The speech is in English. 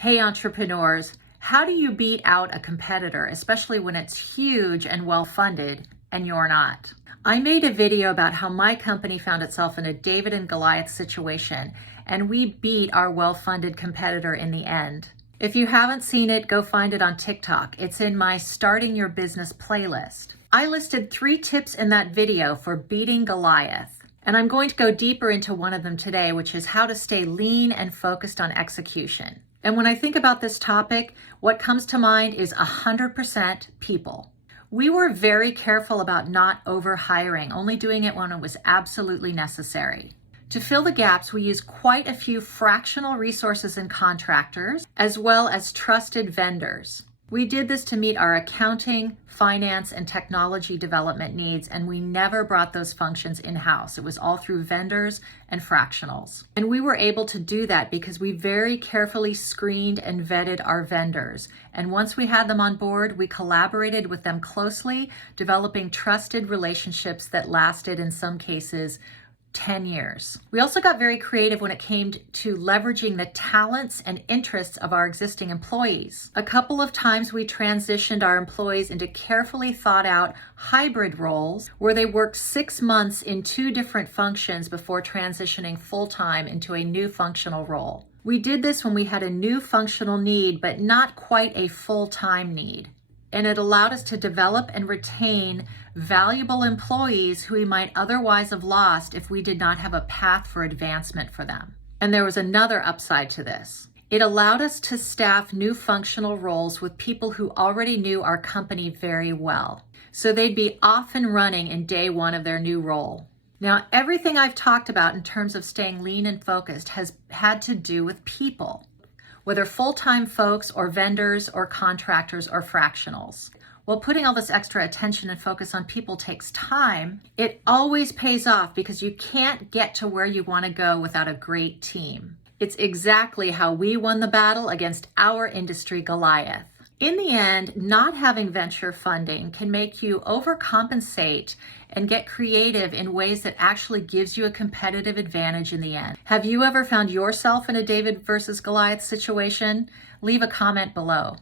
Hey entrepreneurs, how do you beat out a competitor, especially when it's huge and well-funded and you're not? I made a video about how my company found itself in a David and Goliath situation, and we beat our well-funded competitor in the end. If you haven't seen it, go find it on TikTok. It's in my Starting Your Business playlist. I listed 3 tips in that video for beating Goliath, and I'm going to go deeper into one of them today, which is how to stay lean and focused on execution. And when I think about this topic, what comes to mind is 100% people. We were very careful about not over-hiring, only doing it when it was absolutely necessary. To fill the gaps, we used quite a few fractional resources and contractors, as well as trusted vendors. We did this to meet our accounting, finance, and technology development needs, and we never brought those functions in-house. It was all through vendors and fractionals. And we were able to do that because we very carefully screened and vetted our vendors. And once we had them on board, we collaborated with them closely, developing trusted relationships that lasted, in some cases, 10 years. We also got very creative when it came to leveraging the talents and interests of our existing employees. A couple of times we transitioned our employees into carefully thought out hybrid roles where they worked 6 months in 2 different functions before transitioning full-time into a new functional role. We did this when we had a new functional need, but not quite a full-time need. And it allowed us to develop and retain valuable employees who we might otherwise have lost if we did not have a path for advancement for them. And there was another upside to this. It allowed us to staff new functional roles with people who already knew our company very well. So they'd be off and running in day 1 of their new role. Now, everything I've talked about in terms of staying lean and focused has had to do with people, whether full-time folks or vendors or contractors or fractionals. While putting all this extra attention and focus on people takes time, it always pays off because you can't get to where you want to go without a great team. It's exactly how we won the battle against our industry Goliath. In the end, not having venture funding can make you overcompensate and get creative in ways that actually gives you a competitive advantage in the end. Have you ever found yourself in a David versus Goliath situation? Leave a comment below.